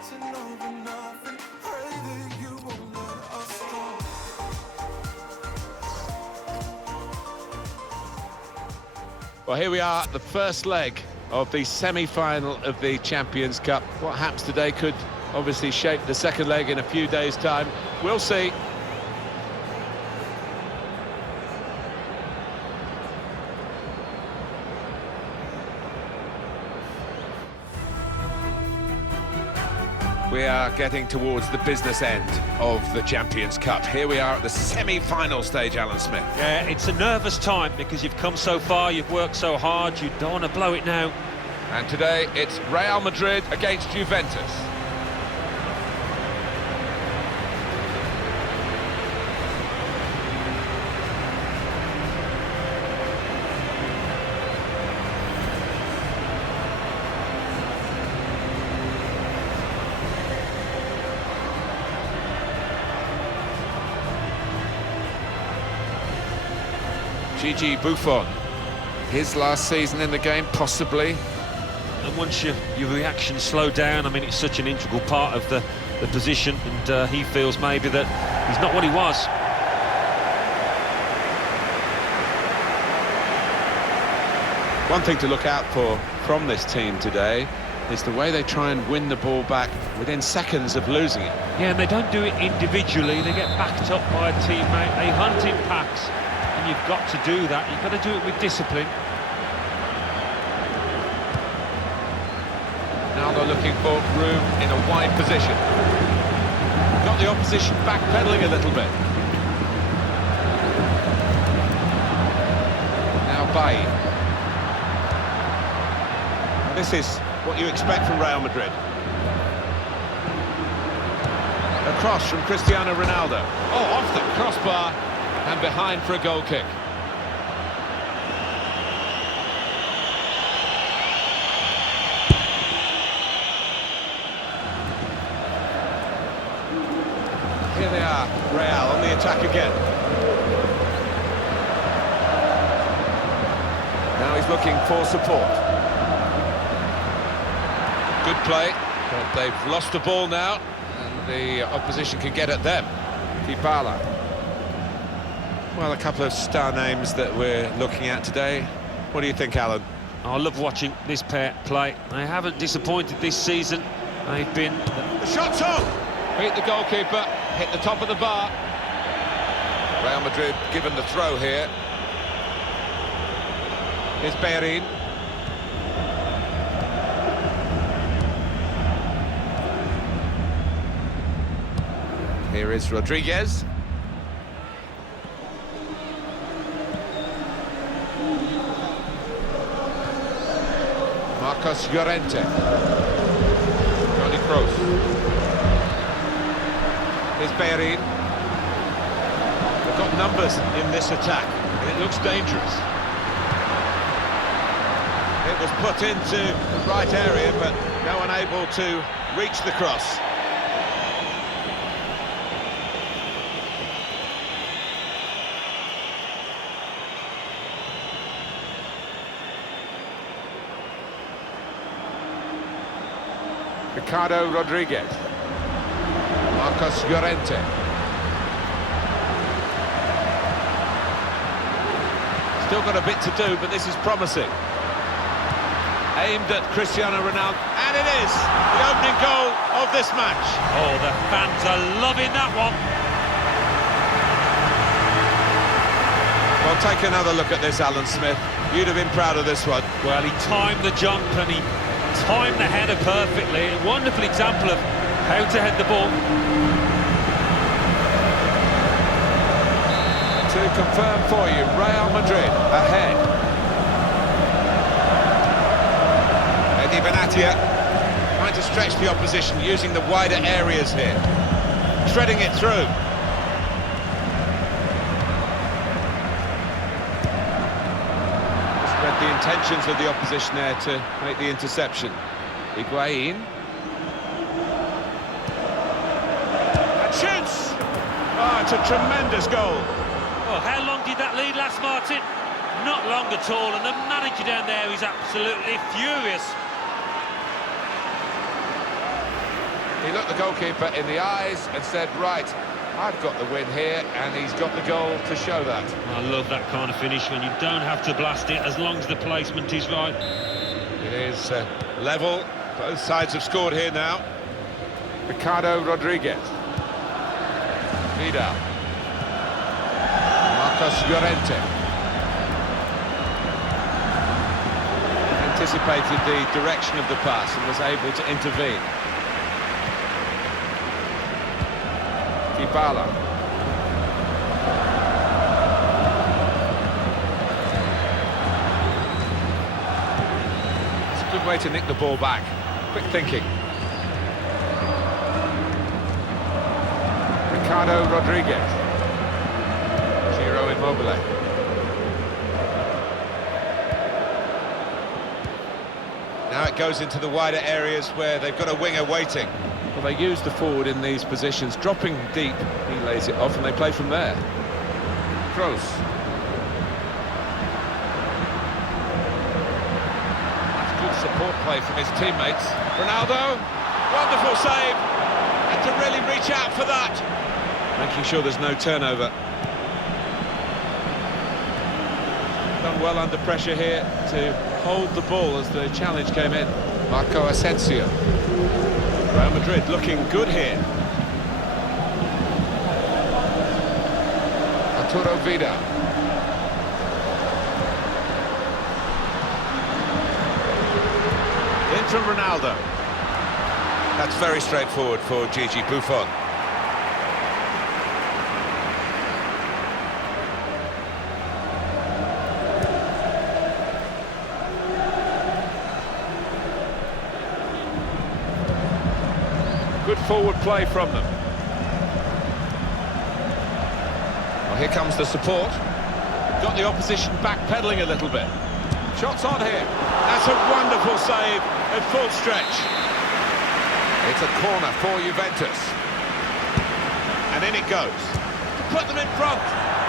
fighting over nothing. Pray that you won't let us go. Well, here we are, the first leg of the semi-final of the Champions Cup. What happens today could obviously shape the second leg in a few days' time. We'll see. We are getting towards the business end of the Champions Cup. Here we are at the semi-final stage, Alan Smith. Yeah, it's a nervous time because you've come so far, you've worked so hard, you don't want to blow it now. And today it's Real Madrid against Juventus. Gigi Buffon, his last season in the game, possibly. And once your reactions slow down, I mean, it's such an integral part of the position, and he feels maybe that he's not what he was. One thing to look out for from this team today is the way they try and win the ball back within seconds of losing it. Yeah, and they don't do it individually, they get backed up by a teammate, they hunt in packs. And you've got to do that, you've got to do it with discipline. Now they're looking for room in a wide position. Got the opposition backpedaling a little bit. Now Bailly. This is what you expect from Real Madrid. A cross from Cristiano Ronaldo. Oh, off the crossbar. And behind for a goal kick. Here they are, Real on the attack again. Now he's looking for support. Good play, but they've lost the ball now, and the opposition can get at them. Dybala. Well, a couple of star names that we're looking at today. What do you think, Alan? I love watching this pair play. They haven't disappointed this season. They've been... The shot's on! Beat the goalkeeper, hit the top of the bar. Real Madrid given the throw here. Here's Bellerin. Here is Rodriguez. Marcos Llorente. Toni Kroos. Here's Bellerin. They've got numbers in this attack, and it looks dangerous. It was put into the right area, but no one able to reach the cross. Ricardo Rodriguez. Marcos Llorente. Still got a bit to do, but this is promising. Aimed at Cristiano Ronaldo, and it is the opening goal of this match. Oh, the fans are loving that one. Well, take another look at this, Alan Smith. You'd have been proud of this one. Well, he timed the jump and he timed the header perfectly. A wonderful example of how to head the ball. To confirm for you, Real Madrid ahead. Eddie Benatia trying to stretch the opposition using the wider areas here. Threading it through. Just read the intentions of the opposition there to make the interception. Higuain. And shoots! Oh, it's a tremendous goal. Well, how long did that lead last, Martin? Not long at all, and the manager down there is absolutely furious. looked the goalkeeper in the eyes and said, right, I've got the win here, and he's got the goal to show that. I love that kind of finish when you don't have to blast it as long as the placement is right. It is level. Both sides have scored here now. Ricardo Rodriguez. Vidal. Marcos Llorente. Anticipated the direction of the pass and was able to intervene. Dybala. It's a good way to nick the ball back. Quick thinking. Ricardo Rodriguez. Ciro Immobile. Now it goes into the wider areas where they've got a winger waiting. Well, they use the forward in these positions, dropping deep. He lays it off and they play from there. Kroos. That's good support play from his teammates. Ronaldo, wonderful save. Had to really reach out for that. Making sure there's no turnover. Done well under pressure here to hold the ball as the challenge came in. Marco Asensio. Real Madrid looking good here. Arturo Vidal. In from Ronaldo. That's very straightforward for Gigi Buffon. Good forward play from them. Well, here comes the support. Got the opposition backpedaling a little bit. Shots on here. That's a wonderful save at full stretch. It's a corner for Juventus. And in it goes. Put them in front.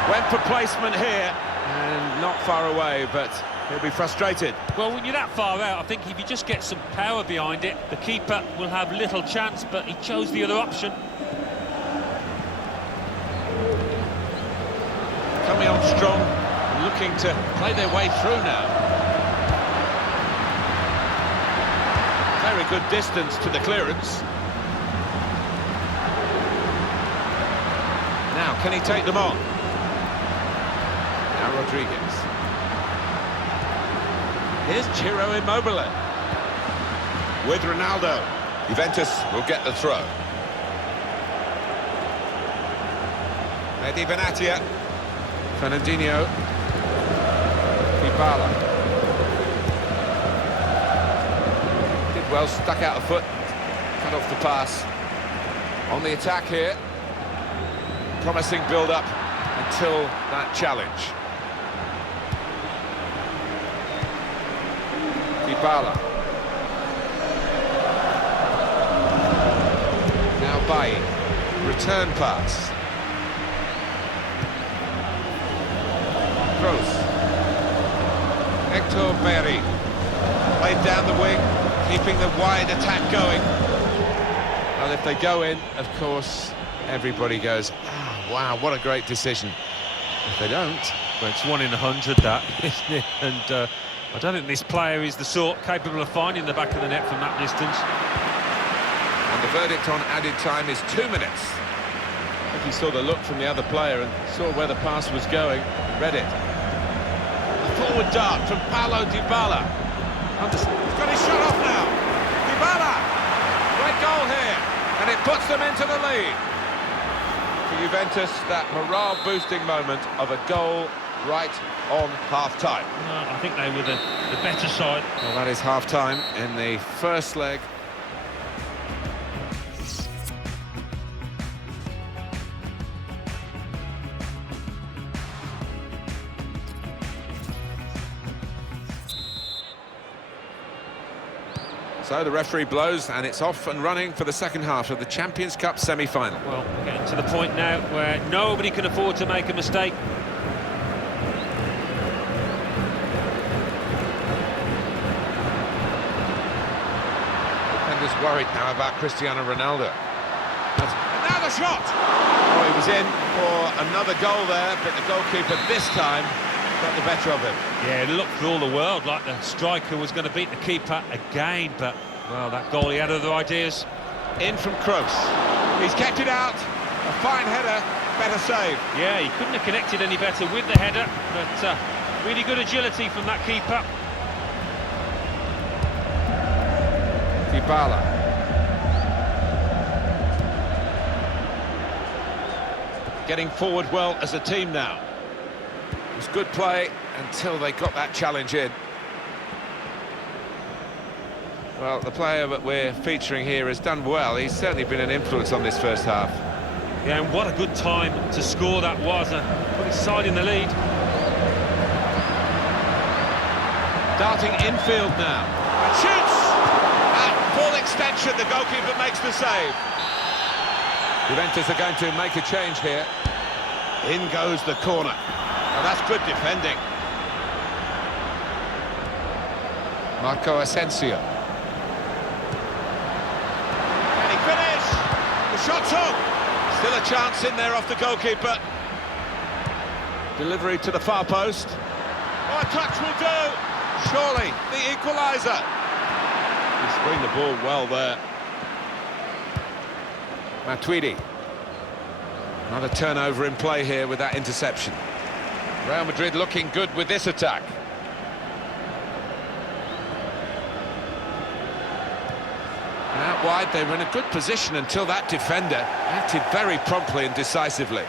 Went for placement here. And not far away, but he'll be frustrated. Well, when you're that far out, I think if you just get some power behind it, the keeper will have little chance, but he chose the other option. Coming on strong, looking to play their way through now. Very good distance to the clearance. Now, can he take them on? Now Rodriguez. Here's Ciro Immobile. With Ronaldo. Juventus will get the throw. Mehdi Benatia. Fernandinho. Dybala. Did well, stuck out a foot. Cut off the pass. On the attack here. Promising build-up until that challenge. Dybala. Now Bailly. Return pass. Kroos. Hector Berry. Played down the wing, keeping the wide attack going. Well, if they go in, of course, everybody goes, ah, wow, what a great decision. If they don't... Well, it's 1 in 100, that, isn't it? And I don't think this player is the sort capable of finding the back of the net from that distance. And the verdict on added time is 2 minutes. I think he saw the look from the other player and saw where the pass was going, read it. A forward dart from Paulo Dybala. He's got his shot off now. Dybala! Great goal here, and it puts them into the lead. For Juventus, that morale-boosting moment of a goal right on half-time. I think they were the better side. Well, that is half-time in the first leg. So the referee blows and it's off and running for the second half of the Champions Cup semi-final. Well, we're getting to the point now where nobody can afford to make a mistake. Defenders worried now about Cristiano Ronaldo. And now the shot! Oh, he was in for another goal there, but the goalkeeper this time got the better of him. Yeah, it looked for all the world like the striker was going to beat the keeper again, but, well, that goal, he had other ideas. In from Kroos. He's kept it out. A fine header, better save. Yeah, he couldn't have connected any better with the header, but really good agility from that keeper. Dybala. Getting forward well as a team now. It was good play until they got that challenge in. Well, the player that we're featuring here has done well. He's certainly been an influence on this first half. Yeah, and what a good time to score that was. Put his side in the lead. Darting infield now. And shoots! At full extension, the goalkeeper makes the save. Juventus are going to make a change here. In goes the corner. Now that's good defending. Marco Asensio. Can he finish? The shot's on. Still a chance in there off the goalkeeper. Delivery to the far post. Oh, a touch will do. Surely, the equaliser. He screened the ball well there. Matuidi. Another turnover in play here with that interception. Real Madrid looking good with this attack. And out wide, they were in a good position until that defender acted very promptly and decisively.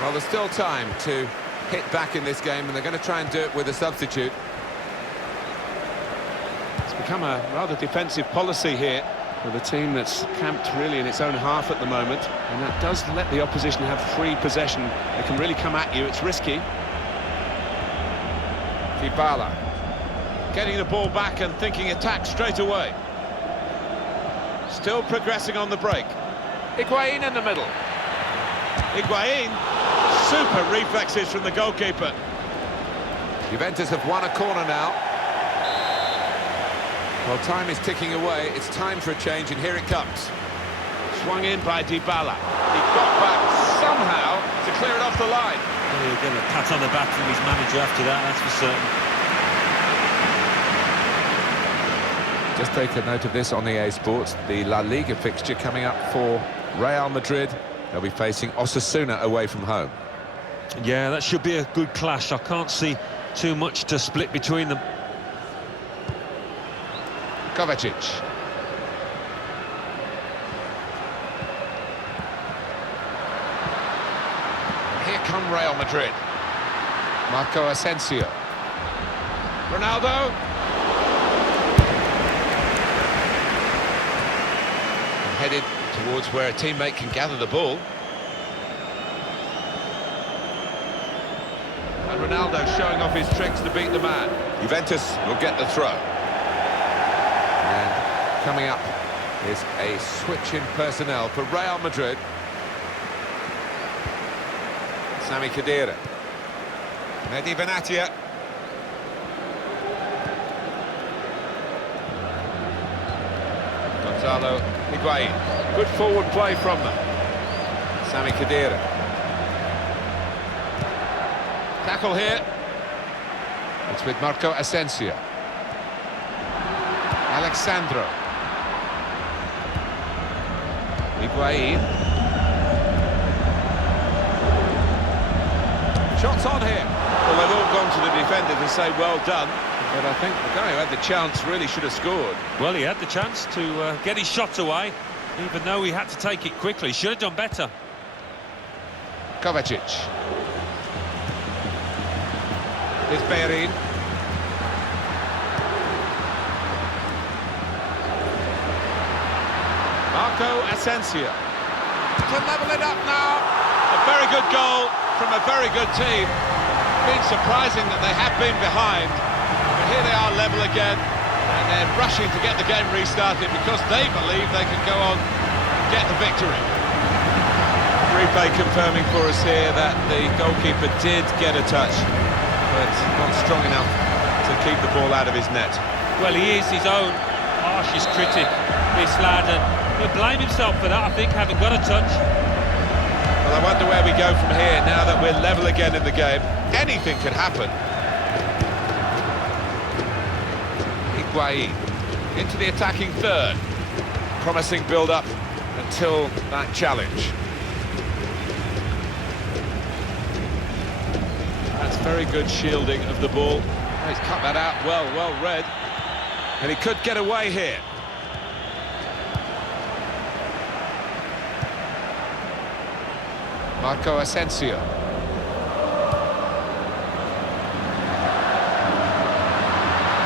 Well, there's still time to hit back in this game, and they're going to try and do it with a substitute. It's become a rather defensive policy here with a team that's camped really in its own half at the moment, and that does let the opposition have free possession. They can really come at you. It's risky. Dybala getting the ball back and thinking attack straight away. Still progressing on the break. Higuain in the middle. Higuain, super reflexes from the goalkeeper. Juventus have won a corner now. Well, time is ticking away. It's time for a change, and here it comes. Swung in by Dybala. He got back somehow to clear it off the line. Well, he'll get a pat on the back from his manager after that, that's for certain. Just take a note of this on EA Sports. The La Liga fixture coming up for Real Madrid. They'll be facing Osasuna away from home. Yeah, that should be a good clash. I can't see too much to split between them. Kovacic. Here come Real Madrid. Marco Asensio. Ronaldo. Headed towards where a teammate can gather the ball. And Ronaldo showing off his tricks to beat the man. Juventus will get the throw. And coming up is a switch in personnel for Real Madrid. Sami Khedira. Mehdi Benatia. Gonzalo Higuain. Good forward play from them. Sami Khedira. Tackle here. It's with Marco Asensio. Alexandro. Higuain. Shots on here. Well, they've all gone to the defender to say well done, but I think the guy who had the chance really should have scored. Well, he had the chance to get his shot away, even though he had to take it quickly. Should have done better. Kovacic. Here's Bellerin. Marco Asensio. To level it up now. A very good goal from a very good team. Been surprising that they have been behind, but here they are level again, and they're rushing to get the game restarted because they believe they can go on and get the victory. Replay confirming for us here that the goalkeeper did get a touch, but not strong enough to keep the ball out of his net. Well, he is his own harshest critic, this lad, and he'll blame himself for that, I think, having got a touch. Well, I wonder where we go from here now that we're level again in the game. Anything could happen. Higuain into the attacking third. Promising build-up until that challenge. That's very good shielding of the ball. Oh, he's cut that out well read. And he could get away here. Marco Asensio.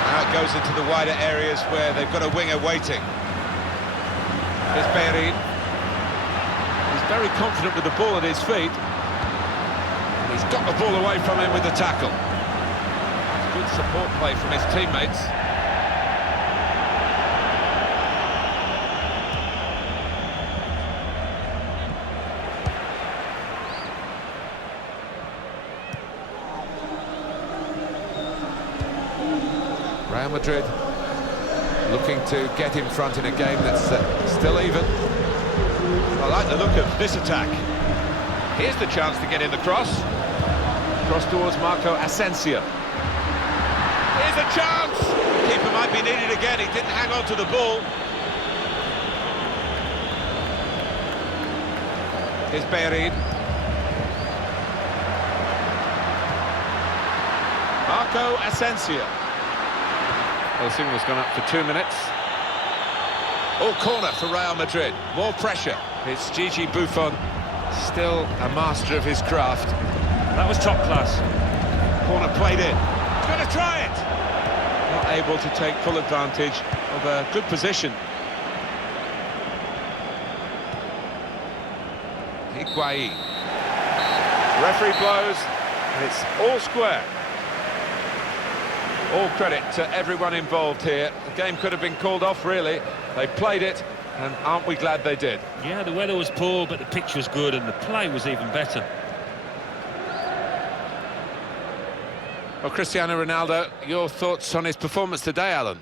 Now it goes into the wider areas where they've got a winger waiting. Here's Bellerin. He's very confident with the ball at his feet. And he's got the ball away from him with the tackle. Good support play from his teammates. Real Madrid looking to get in front in a game that's still even. I like the look of this attack. Here's the chance to get in the cross. Cross towards Marco Asensio. Here's a chance! Keeper might be needed again, he didn't hang on to the ball. Here's Bellerin. Marco Asensio. Well, the signal's gone up for 2 minutes. Oh, corner for Real Madrid. More pressure. It's Gigi Buffon, still a master of his craft. That was top class. Corner played in. He's going to try it. Not able to take full advantage of a good position. Higuain. Referee blows, and it's all square. All credit to everyone involved here. The game could have been called off, really. They played it, and aren't we glad they did? Yeah, the weather was poor, but the pitch was good, and the play was even better. Well, Cristiano Ronaldo, your thoughts on his performance today, Alan?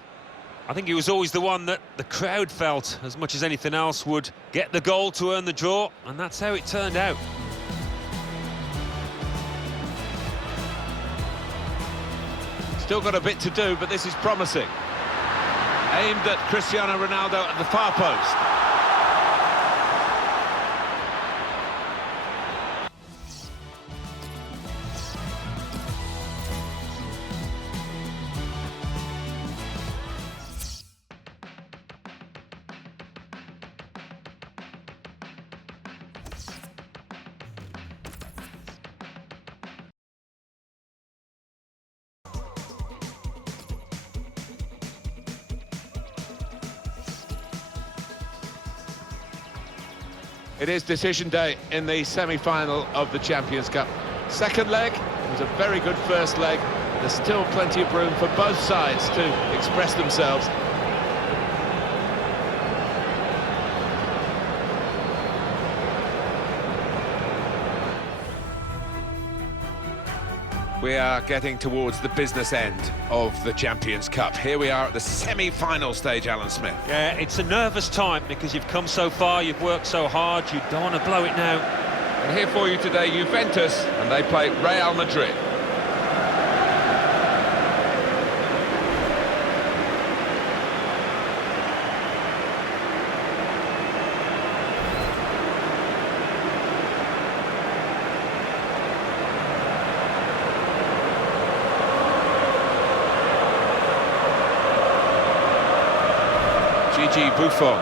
I think he was always the one that the crowd felt, as much as anything else, would get the goal to earn the draw, and that's how it turned out. Still got a bit to do, but this is promising. Aimed at Cristiano Ronaldo at the far post. It is decision day in the semi-final of the Champions Cup. Second leg was a very good first leg. There's still plenty of room for both sides to express themselves. We are getting towards the business end of the Champions Cup. Here we are at the semi-final stage, Alan Smith. Yeah, it's a nervous time because you've come so far, you've worked so hard, you don't want to blow it now. And here for you today, Juventus, and they play Real Madrid. Gigi Buffon,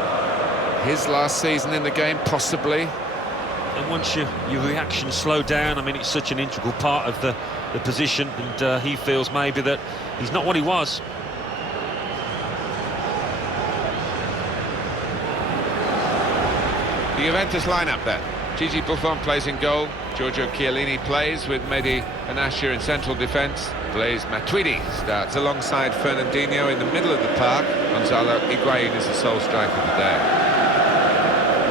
his last season in the game, possibly. And once your reaction slowed down, I mean, it's such an integral part of the position, and he feels maybe that he's not what he was. The Juventus lineup then. Gigi Buffon plays in goal. Giorgio Chiellini plays with Mehdi Benatia in central defence. Blaise Matuidi starts alongside Fernandinho in the middle of the park. Gonzalo Higuain is the sole striker today.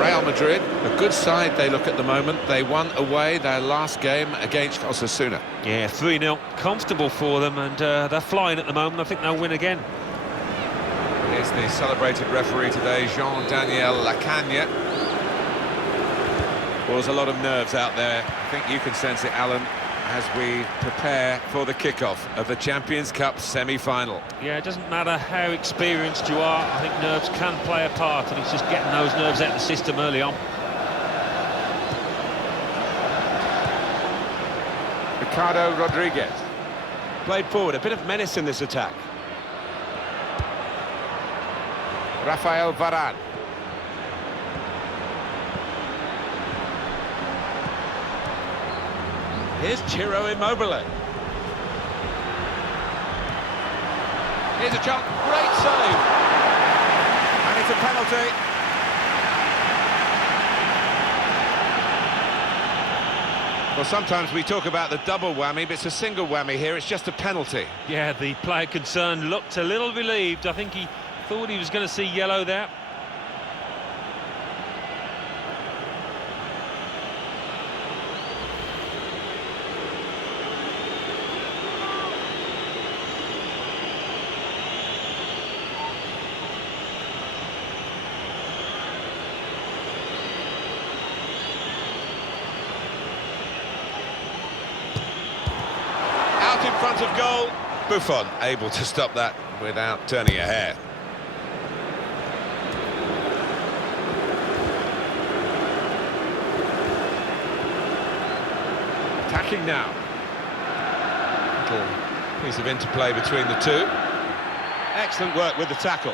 Real Madrid, a good side they look at the moment. They won away their last game against Osasuna. Yeah, 3-0, comfortable for them, and they're flying at the moment. I think they'll win again. Here's the celebrated referee today, Jean-Daniel Lacagne. There's a lot of nerves out there. I think you can sense it, Alan, as we prepare for the kickoff of the Champions Cup semi-final. Yeah, it doesn't matter how experienced you are, I think nerves can play a part, and it's just getting those nerves out of the system early on. Ricardo Rodriguez. Played forward, a bit of menace in this attack. Rafael Varane. Here's Ciro Immobile. Here's a chance, great save! And it's a penalty. Well, sometimes we talk about the double whammy, but it's a single whammy here, it's just a penalty. Yeah, the player concerned looked a little relieved. I think he thought he was going to see yellow there. Out in front of goal. Buffon able to stop that without turning a hair. Attacking now. Little piece of interplay between the two. Excellent work with the tackle.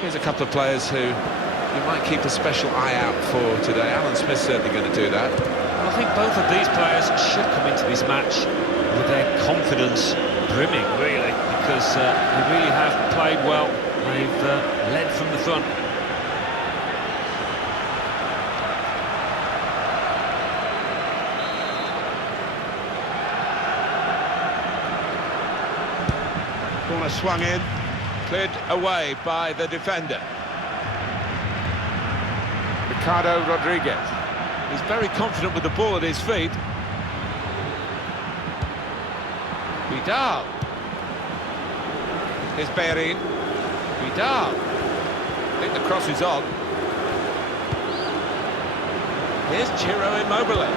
Here's a couple of players who you might keep a special eye out for today. Alan Smith's certainly going to do that. I think both of these players should come into this match with their confidence brimming, really, because they really have played well. They've led from the front. Corner swung in, cleared away by the defender. Ricardo Rodriguez. He's very confident with the ball at his feet. Vidal. Here's Bellerin. Vidal. I think the cross is on. Here's Ciro Immobile.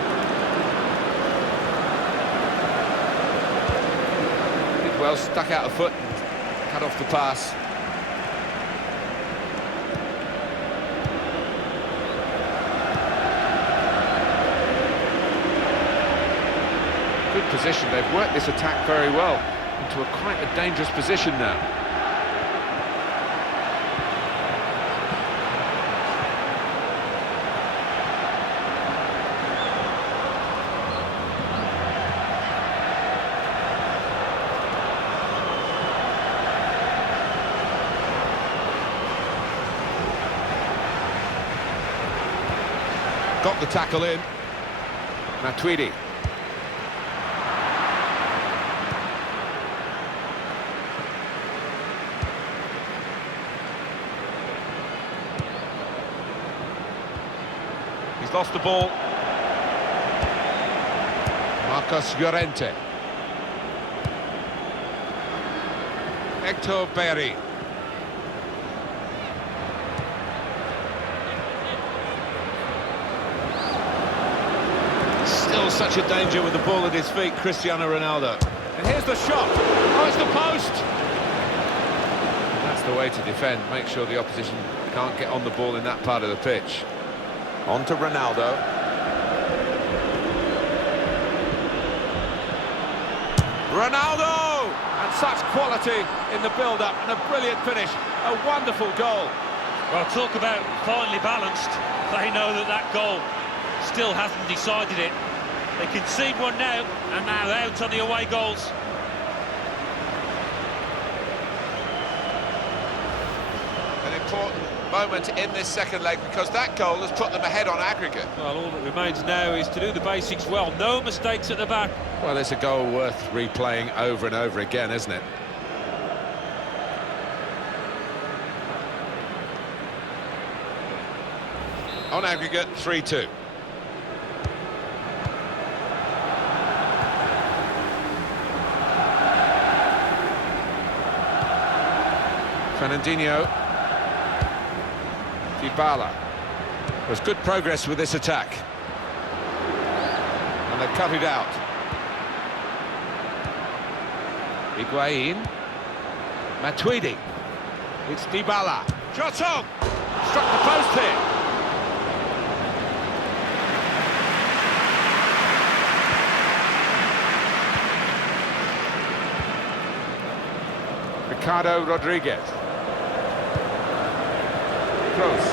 Did well, stuck out a foot and cut off the pass. Good position, they've worked this attack very well into quite a dangerous position now. Got the tackle in. Matuidi. He's lost the ball. Marcos Llorente. Hector Bellerin. Still such a danger with the ball at his feet, Cristiano Ronaldo. And here's the shot. Oh, it's the post! That's the way to defend. Make sure the opposition can't get on the ball in that part of the pitch. On to Ronaldo. Ronaldo! And such quality in the build-up and a brilliant finish. A wonderful goal. Well, talk about finely balanced. They know that that goal still hasn't decided it. They concede one now, and now out on the away goals. An important moment in this second leg because that goal has put them ahead on aggregate. Well, all that remains now is to do the basics well. No mistakes at the back. Well, it's a goal worth replaying over and over again, isn't it? On aggregate, 3-2. Fernandinho. Dybala. There's good progress with this attack. And they've cut it out. Higuain. Matuidi. It's Dybala. Shot on! Struck the post here. Ricardo Rodriguez. Close.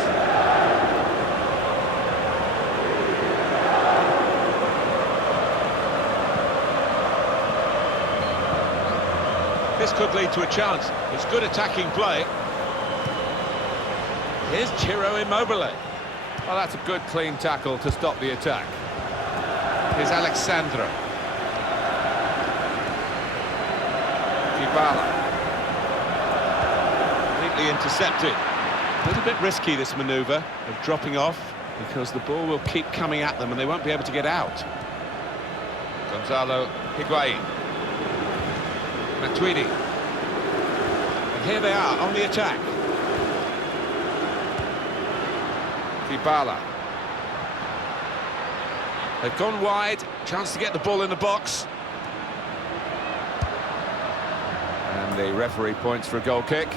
This could lead to a chance. It's good attacking play. Here's Ciro Immobile. Well, that's a good clean tackle to stop the attack. Here's Alexandro. Dybala. Completely intercepted. A little bit risky, this manoeuvre of dropping off, because the ball will keep coming at them and they won't be able to get out. Gonzalo Higuain. Matuidi. And here they are on the attack. Dybala. They've gone wide, chance to get the ball in the box. And the referee points for a goal kick.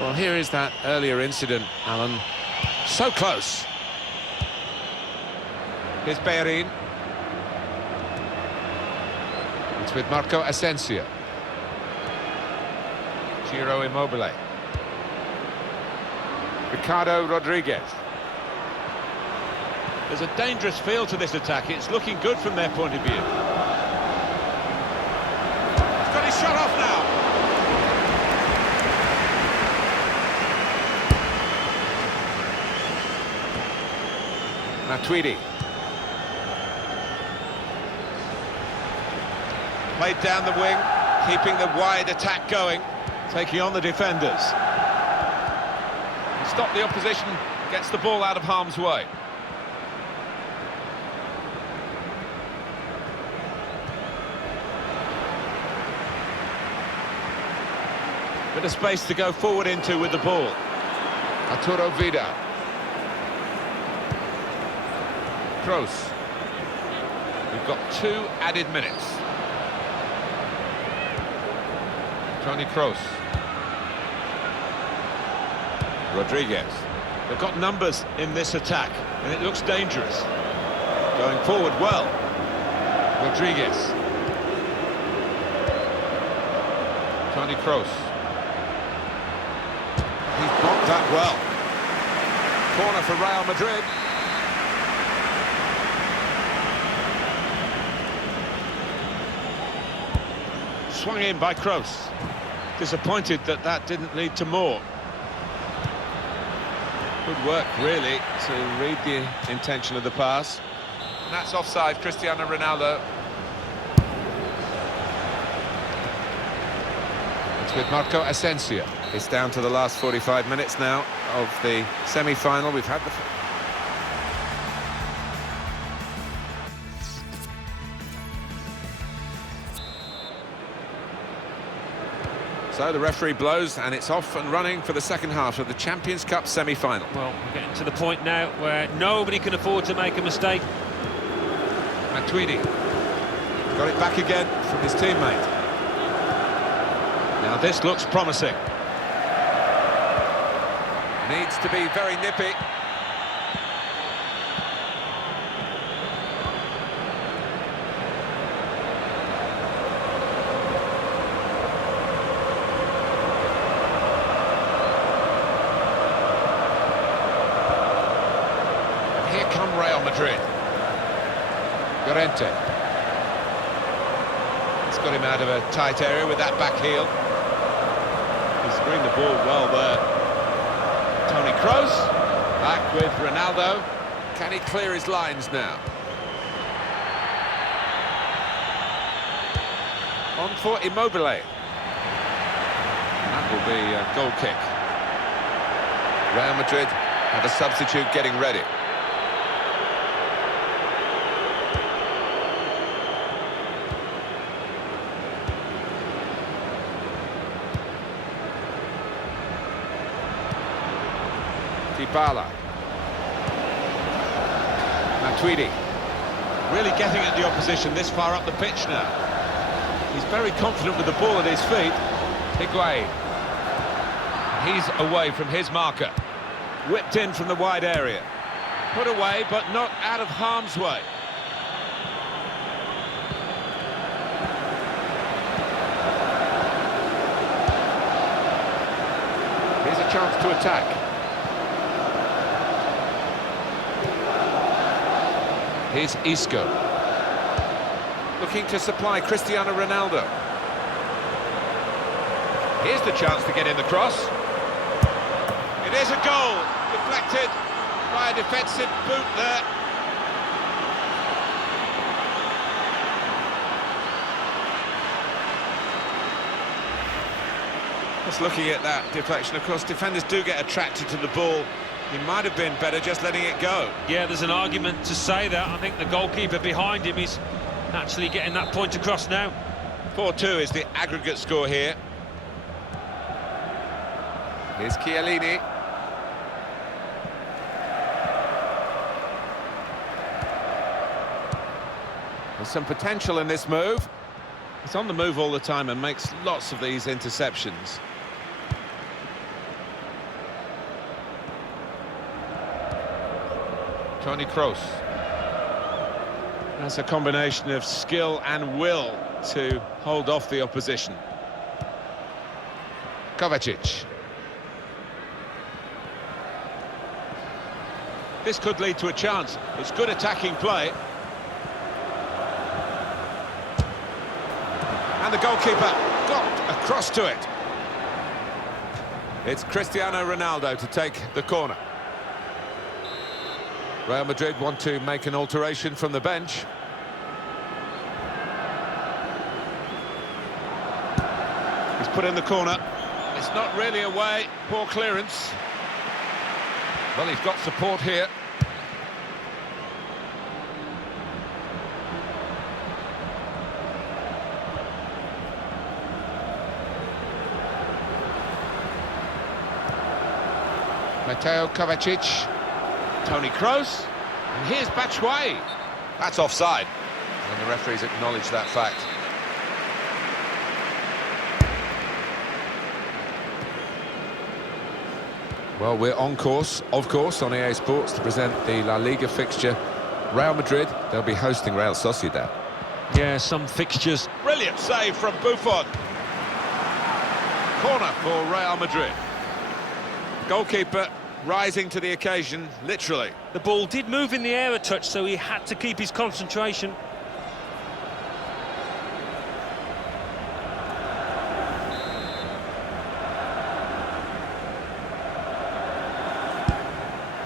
Well, here is that earlier incident, Alan. So close. Here's Bellerin. It's with Marco Asensio. Ciro Immobile. Ricardo Rodriguez. There's a dangerous feel to this attack. It's looking good from their point of view. He's got his shot off now. Matuidi. Played down the wing, keeping the wide attack going, taking on the defenders. Stop the opposition, gets the ball out of harm's way. Bit of space to go forward into with the ball. Arturo Vidal. Kroos. We've got 2 added minutes. Toni Kroos. Rodriguez. They've got numbers in this attack, and it looks dangerous. Going forward well. Rodriguez. Toni Kroos. He's blocked that well. Corner for Real Madrid. Swung in by Kroos. Disappointed that that didn't lead to more. Good work, really, to read the intention of the pass. And that's offside, Cristiano Ronaldo. It's with Marco Asensio. It's down to the last 45 minutes now of the semi-final. We've had the... So the referee blows, and it's off and running for the second half of the Champions Cup semi-final. Well, we're getting to the point now where nobody can afford to make a mistake. Matuidi got it back again from his teammate. Now this looks promising. Needs to be very nippy. Real Madrid. Llorente. It's got him out of a tight area with that back heel. He's screened the ball well there. Toni Kroos. Back with Ronaldo. Can he clear his lines now? On for Immobile. That will be a goal kick. Real Madrid have a substitute getting ready. Dybala. Matuidi. Really getting at the opposition this far up the pitch now. He's very confident with the ball at his feet. Higuain. He's away from his marker. Whipped in from the wide area. Put away, but not out of harm's way. Here's a chance to attack. Here's Isco. Looking to supply Cristiano Ronaldo. Here's the chance to get in the cross. It is a goal, deflected by a defensive boot there. Just looking at that deflection, of course, defenders do get attracted to the ball. He might have been better just letting it go. Yeah, there's an argument to say that. I think the goalkeeper behind him is actually getting that point across now. 4-2 is the aggregate score here. Here's Chiellini. There's some potential in this move. He's on the move all the time and makes lots of these interceptions. Toni Kroos. That's a combination of skill and will to hold off the opposition. Kovacic. This could lead to a chance. It's good attacking play. And the goalkeeper got across to it. It's Cristiano Ronaldo to take the corner. Real Madrid want to make an alteration from the bench. He's put in the corner. It's not really away. Poor clearance. Well, he's got support here. Mateo Kovacic. Toni Kroos, and here's Batshuayi. That's offside, and the referees acknowledge that fact. Well, we're on course, of course, on EA Sports to present the La Liga fixture. Real Madrid, they'll be hosting Real Sociedad. Yeah, some fixtures. Brilliant save from Buffon. Corner for Real Madrid. Goalkeeper rising to the occasion, literally. The ball did move in the air a touch, so he had to keep his concentration.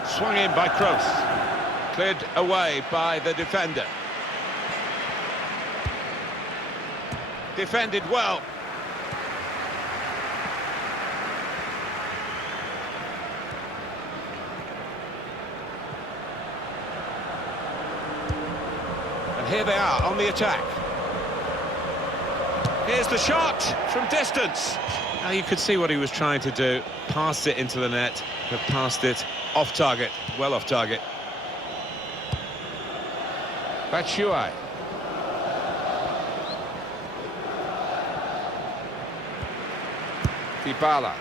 Swung in by Kroos. Cleared away by the defender. Defended well. Here they are on the attack. Here's the shot from distance. Now you could see what he was trying to do. Passed it into the net, but passed it off target, well off target. Batshuayi. Dybala.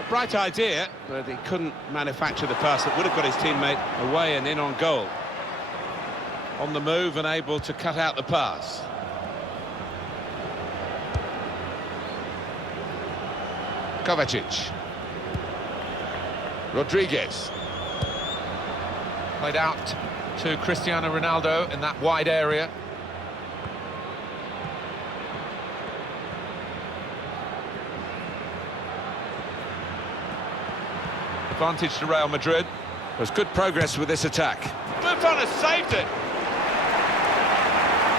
A bright idea, but he couldn't manufacture the pass that would have got his teammate away and in on goal. On the move and able to cut out the pass. Kovacic. Rodriguez. Played out to Cristiano Ronaldo in that wide area. Advantage to Real Madrid. There's good progress with this attack. Buffon has saved it.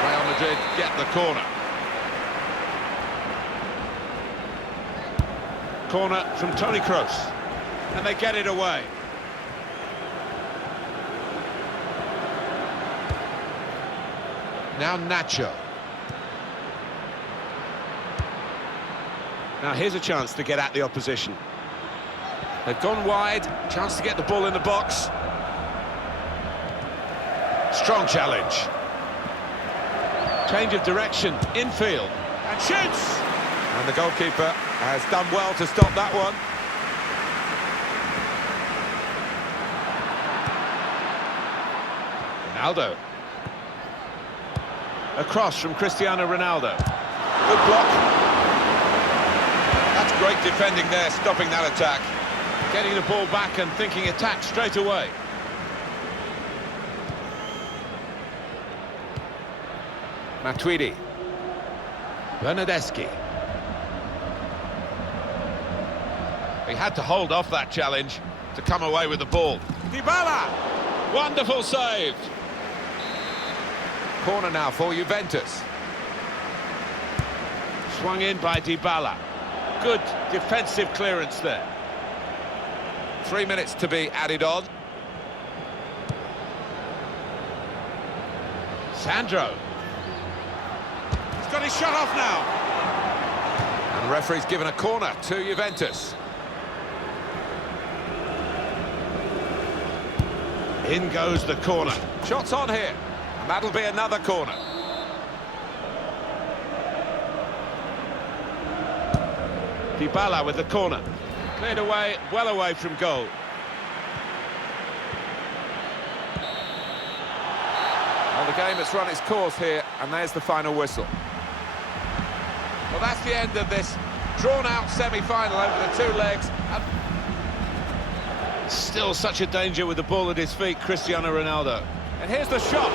Real Madrid get the corner. Corner from Toni Kroos. And they get it away. Now Nacho. Now here's a chance to get at the opposition. They've gone wide, chance to get the ball in the box. Strong challenge. Change of direction, infield, and shoots! And the goalkeeper has done well to stop that one. Ronaldo. Across from Cristiano Ronaldo. Good block. That's great defending there, stopping that attack. Getting the ball back and thinking attack straight away. Matuidi. Bernardeschi. He had to hold off that challenge to come away with the ball. Dybala! Wonderful save. Corner now for Juventus. Swung in by Dybala. Good defensive clearance there. 3 minutes to be added on. Sandro. He's got his shot off now. And the referee's given a corner to Juventus. In goes the corner. Shots on here. And that'll be another corner. Dybala with the corner. Cleared away, well away from goal. Well, the game has run its course here, and there's the final whistle. Well, that's the end of this drawn-out semi-final over the two legs. And still such a danger with the ball at his feet, Cristiano Ronaldo. And here's the shot.